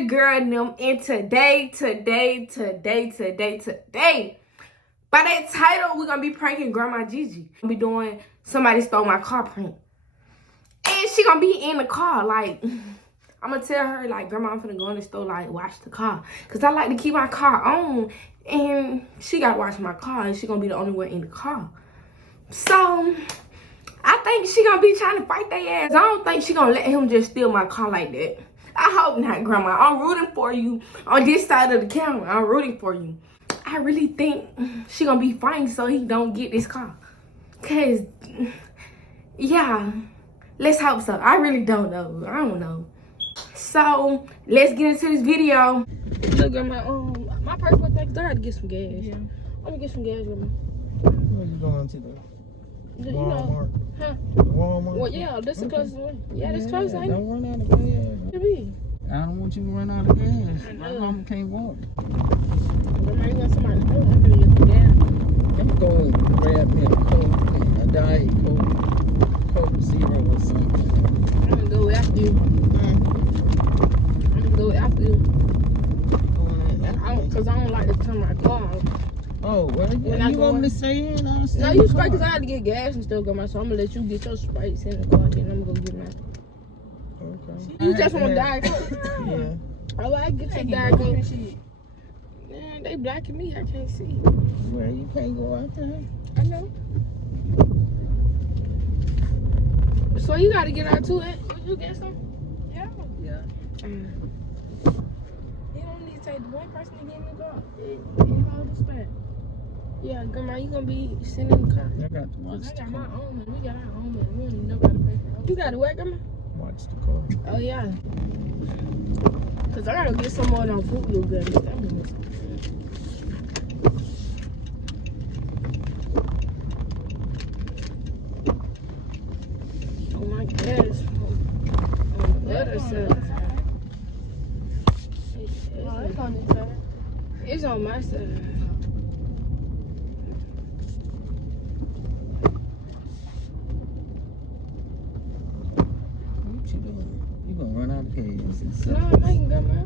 your girl and them, and today, by that title, we're gonna be pranking Grandma Gigi. We're be doing somebody stole my car prank. And she gonna be in the car, like, I'm gonna tell her, like, Grandma, I'm finna go in the store, like, wash the car. Cause I like to keep my car on, and she gotta wash my car, and she gonna be the only one in the car. So, I think she gonna be trying to fight their ass. I don't think she gonna let him just steal my car like that. I hope not, Grandma. I'm rooting for you on this side of the camera. I'm rooting for you. I really think she gonna be fine so he don't get this car. Cause, yeah, let's hope so. I really don't know. I don't know. So, let's get into this video. Look at my purse went back there. I had to get some gas. Yeah. Let me get some gas, Grandma. Where you going to the Walmart? Huh? Walmart? Well, yeah, that's the closest one. Yeah, that's close, ain't it? Don't run out of gas. Maybe. I don't want you to run out of gas. My mama can't walk. Grandma, you want somebody to go? I'm gonna get some gas. I'm going to grab me a Coke, a Diet Coke Zero or something. I'm gonna go after you. I'm gonna go after you. Cause I don't like to turn my car on. Oh, well, you want me to stay in? I'll stay No, in you the straight car. cause I had to get gas and stuff, Grandma. So I'm gonna let you get your Sprites in the car, then I'm gonna go get mine. Okay. You just want to Diet Coke? Yeah. Oh, I get your Diet Coke. Man, they blocking me. I can't see. Well, you can't go out there. I know. So you gotta get out too. Would you get some? Yeah. You don't need to take the one person to get in the car. You hold the spot. Yeah, Grandma, you gonna be sitting in the car. I got to watch I the got car. my own, and we got our own, and we don't even know how to pay for it. You got to what, Grandma? Watch the car. Oh, yeah. Cause I gotta get some more on Fruit Loop Gummies. Oh my gosh. On the other side. It's on this side. It's on my side. What you doing? You gonna run out of gas? No, I'm making Grandma.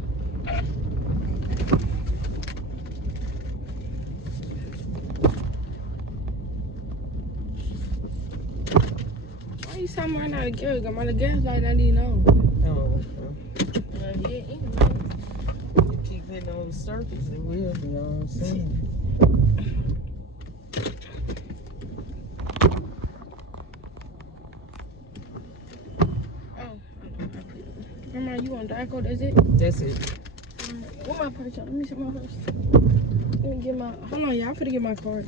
Why you telling me right now to gas, Grandma? The gas light not even on. Oh, Yeah, anyway. you keep hitting those circuits, it will, you know what I'm saying? Grandma, you want Diet Coke? That's it? That's it. Where my purse at? Let me see my purse. Let me get my. Hold on, y'all. I'm finna get my card.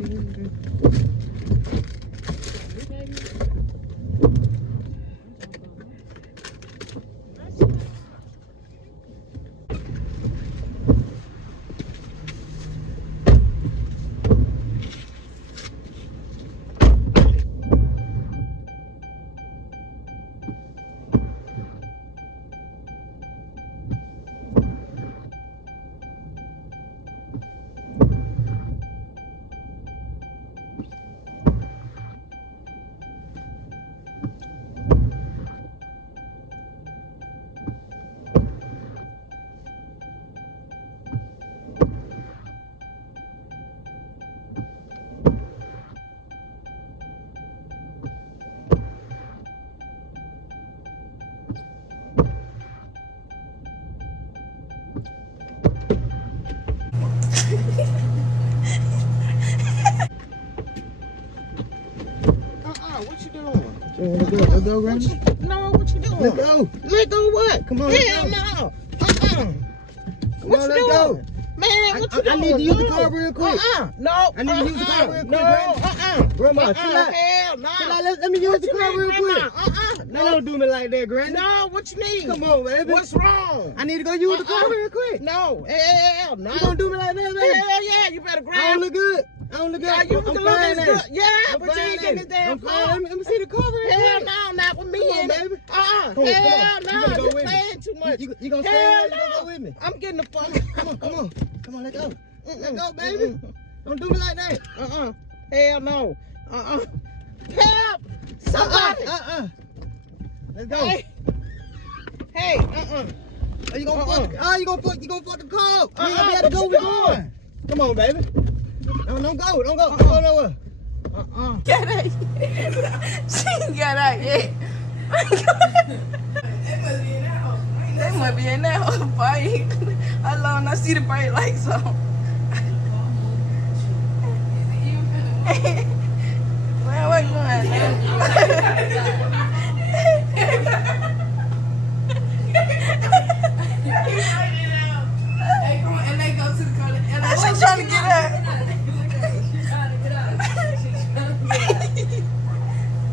What you doing? Let go, Grandma. No, what you doing? Let go. Let go what? Come on, Hell let go. no. Come What on, you let doing? go. Man, what you doing? I need to use the car real quick. No. I need to use the car real quick, No. Grandma, chill out. Hell no. Chill out. Let me use What the you car mean, real Grandma? quick. No, don't do me like that, Granny. No, what you need? Come on, baby. What's wrong? I need to go use the car real quick. No. Hell no. You gonna do me like that, baby? Hell yeah, you better I grab. don't look good. I don't look good. Yeah, you I'm can look fine as at good. it. Yeah, I'm but you fine ain't at getting it. this damn I'm fine. car. Let me see the car real Hell quick. no, not with me Come on, in it. baby. Hell Come on. no. You better go You with me. playing too much. You gonna stay Hell there? You gonna no. go with me? I'm getting the fuck. Come on. Come on, let go. Let go, baby. Mm-mm. Don't do me like that. Hell no. Help! Somebody. Let's go. Hey. Are you gonna fuck the car? You gonna fuck the car? You ain't gotta go. We going. Come on, baby. No, don't go. Don't go. Don't go nowhere. Got out. She ain't got out yet. They must be in that whole fight. How long I see the brake lights on? Man, what going on? And they go to the car. And she's trying to get out.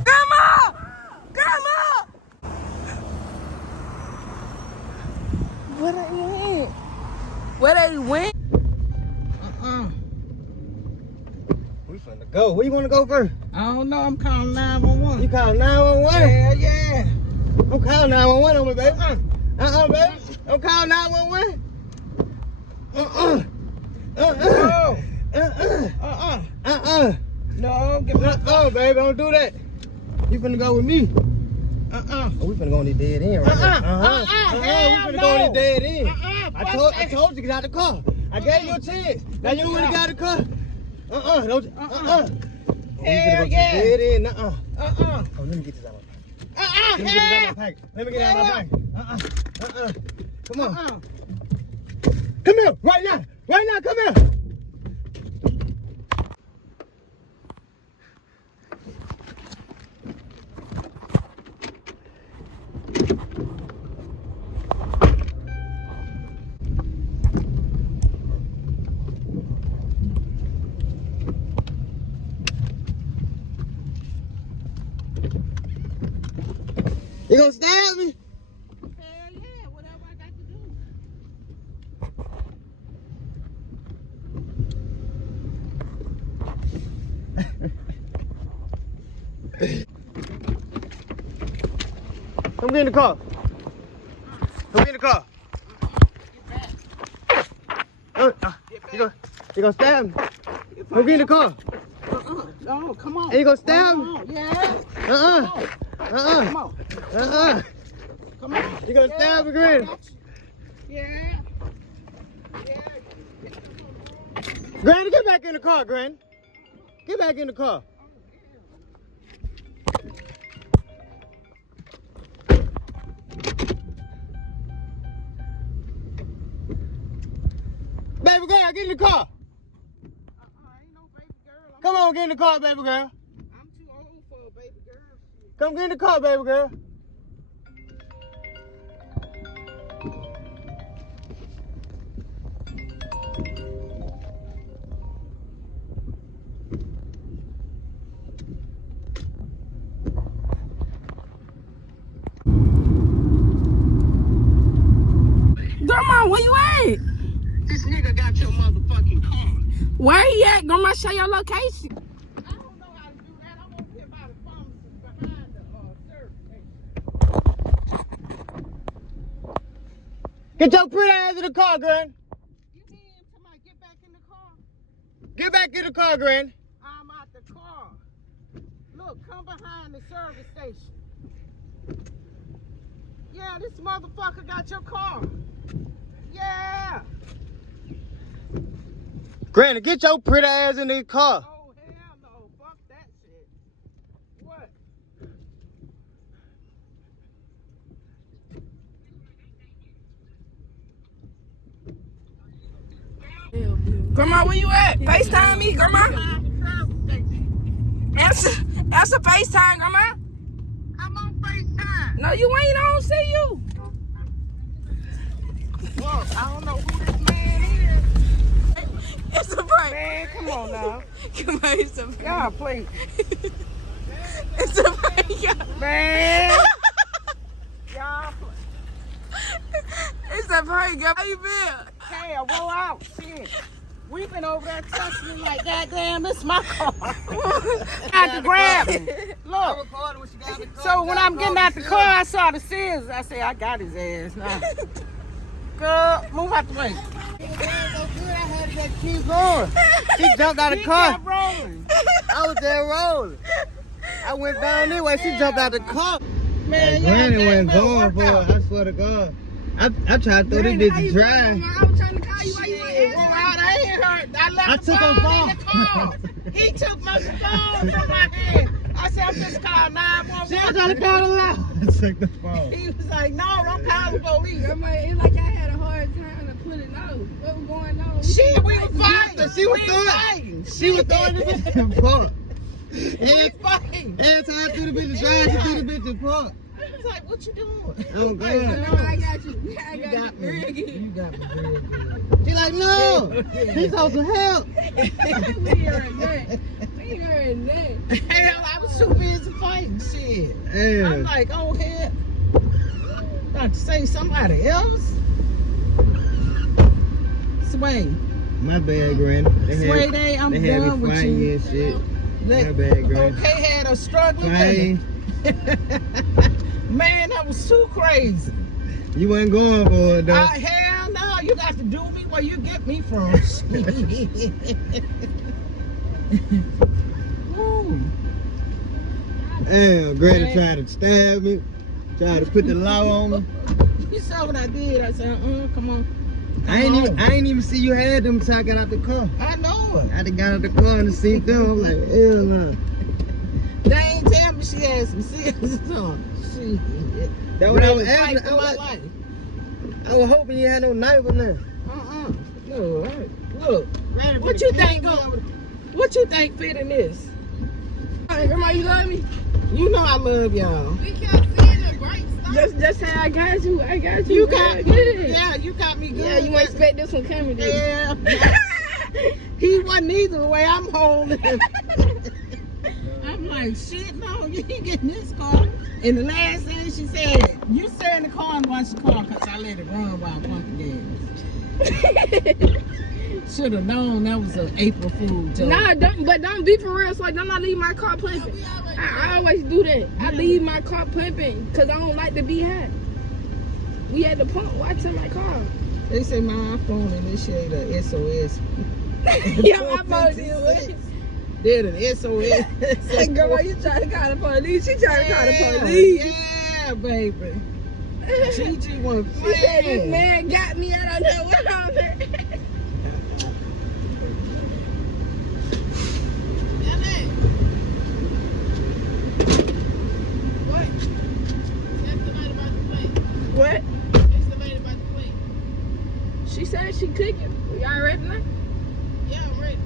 Grandma! Grandma! Where they went? Where they went? We finna go. Where you wanna go first? I don't know. I'm calling 911. You call 911? Yeah. I'm calling 911 on me, baby. Baby. Don't call 911. No, give me Baby, don't do that. You finna go with me. Oh, we finna go on this dead end right now. We finna go on this dead end. I told you to get out the car. I gave you a chance. Now you wanna get out the car. Don't. We finna go to the dead end. Oh, let me get this out of my pack. Let me get this out of my pack. Come on. Come here, right now. Right now, come here. You gonna stab me? Hell yeah, whatever I got to do. Come get in the car. Come get in the car. You gonna stab me? Come get in the car. No, come on. And you gonna stab me? Yeah. Come on. Come on. You gonna stab me, Granny? Yeah. Granny, get back in the car, Granny. Get back in the car. Baby girl, get in the car. Ain't no baby girl. Come on, get in the car, baby girl. I'm too old for a baby girl. Come get in the car, baby girl. Grandma, where you at? This nigga got your motherfucking car. Where he at? Grandma, show your location. I don't know how to do that. I'm over here by the pharmacy behind the service station. Get your pretty ass in the car, Granny. You mean somebody get back in the car? Get back in the car, Granny. I'm out the car. Look, come behind the service station. Yeah, this motherfucker got your car. Yeah. Granny, get your pretty ass in the car. Oh, hell no. Fuck that shit. What? Grandma, where you at? FaceTime me, Grandma. Answer FaceTime, Grandma. I'm on FaceTime. No, you ain't. I don't see you. Look, I don't know who this man is. It's a prank. Man, come on now. Come on, it's a prank. Y'all play. It's a prank, y'all. Man. Y'all play. It's a prank, girl. How you feel? Hey, roll out. Shit. We been over there touching me like, goddamn, it's my car. I had to grab it. Look. So when I'm getting out the car, I saw the scissors. I said, I got his ass now. Girl, move out the way. Keep going. She jumped out of the car. Keep rolling. I was there rolling. I went down anyway. She jumped out the car. Man, Granny y'all wasn't better going work for out. it. I swear to God. I tried to throw this bitch to dry. I was trying to call you while you Shit, well, I ain't heard. I left the took phone her in the car. He took my phone from my hand. I said, I'm just calling 911. She was trying to call the loud. I took the phone. He was like, no, don't call the police. Grandma, it's like I had a hard time to put it out. What was going on? Shit, we was fighting. She was throwing the bitch in the park. We was fighting. Every time I threw the bitch to dry, she threw the bitch in the park. I was like, what you doing? Oh, God. I got you. I You got got you. me. Real good. You got me real good. She like, no. He's supposed to help. We heard that. We heard that. Hell, I was too busy fighting shit. Yeah. I'm like, oh, hell. About to say somebody else? Sway. My bad, Granny. Sway, I'm they had done me with fighting you. and shit. Let- My bad, Granny. Okay, had a struggle with Fighting. it. Man, that was too crazy. You wasn't going for it, though. Hell no, you got to do me where you get me from. Ooh. Damn, Granny tried to stab me. Tried to put the law on me. You saw what I did. I said, come on. I ain't even see you had them until I got out the car. I know it. I done got out the car and seen them. I'm like, hell no. They ain't tell me she had some serious on. Shit. That what I was Fight asking. for my life. I was hoping you had no knife in there. No, look. What you think? What you think fit in this? Hey, Grandma, you love me? You know I love y'all. We can't see the bright stuff. Just say I got you. I got you. You got me. good. Yeah, you got me good. Yeah, you ain't expect this one coming, did you? Yeah. He wasn't either the way I'm holding him. I'm like, shit, no, you ain't getting this car. And the last thing she said, you stay in the car and watch the car because I let it run while pumping gas. Should have known that was an April Fool joke. Nah, don't be for real. So like, don't not leave my car pumping. I always do that. I leave my car pumping because I don't like to be hot. We had to pump. Watch in my car. They say my iPhone initiated a SOS. Yeah, my phone did. Did an SOS. Hey, girl, you trying to call the police? She trying to call the police. Yeah, baby. Gigi was She said this man got me. I don't know what happened. What? She said she cooking. Y'all ready now? Yeah, I'm ready.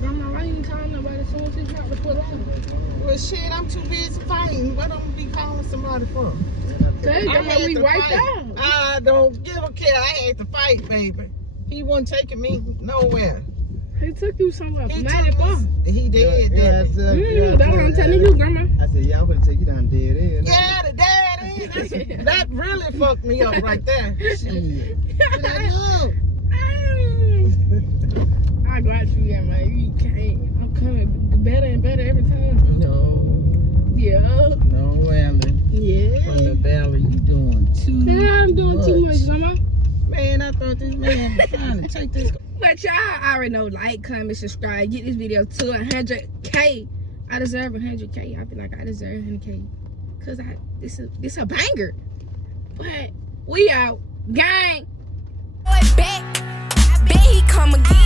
Grandma, why you ain't calling nobody as soon as she dropped the pull out? Well, shit, I'm too busy fighting. What I'm gonna be calling somebody for? Cause Grandma, we right there. I don't give a care. I had to fight, baby. He wasn't taking me nowhere. He took you somewhere He mighty took far. me- He did, Yeah, didn't he? That's what I'm telling you, Grandma. I said, yeah, I'm gonna take you down dead end. Yeah, the dad is. That really fucked me up right there. Shit. I got you, Grandma. You can't. I'm coming better and better every time. No. Yeah. No, Ellen. Yeah. From the valley, you doing too Yeah, I'm doing too much, Grandma. Man, I thought this man was trying to take this. But y'all already know, like, comment, subscribe, get this video to 100K. I deserve 100K. I feel like I deserve 100K. Cause this a banger. But we out. Gang. Bet he come again.